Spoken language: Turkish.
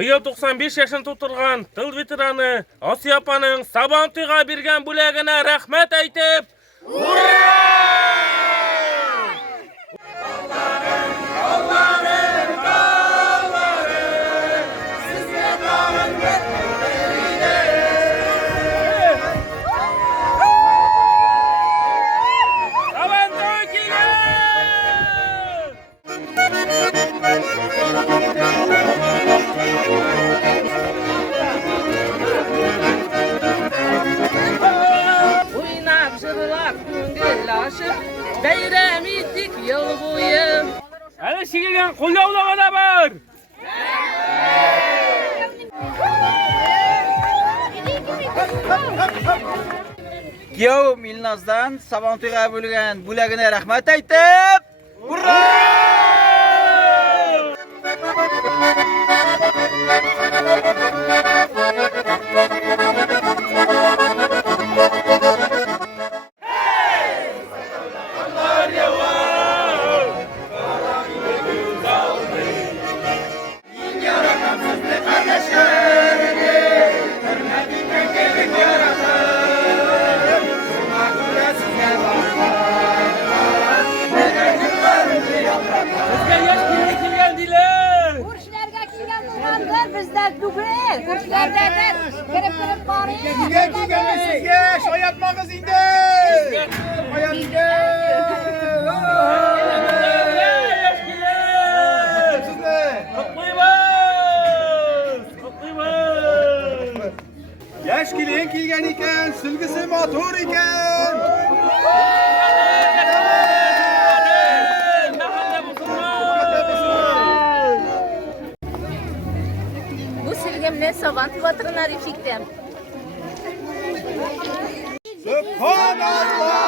Быйыл 95 yaşын тутырган тыл ветераны Асия апаның Сабантуйга берген бүлегине рәхмәт әйтеп, Oynab jırlap güngülaşıp bayram ettik yıl boyu. Әлі шегелген қолдаулыға да бар. Kiyov Milnaz'dan Sabantuyga bölgen bulegine rahmet aytib, hurra! Bizler dugre, kurşlardadır. Kırıp bağırıyor. Sizge şoyatmağız indi! Yaş kilen kilgen iken, sülgüsü motor iken! Bu silgemle Sabantuy batırın arifliktem. Subhanallah!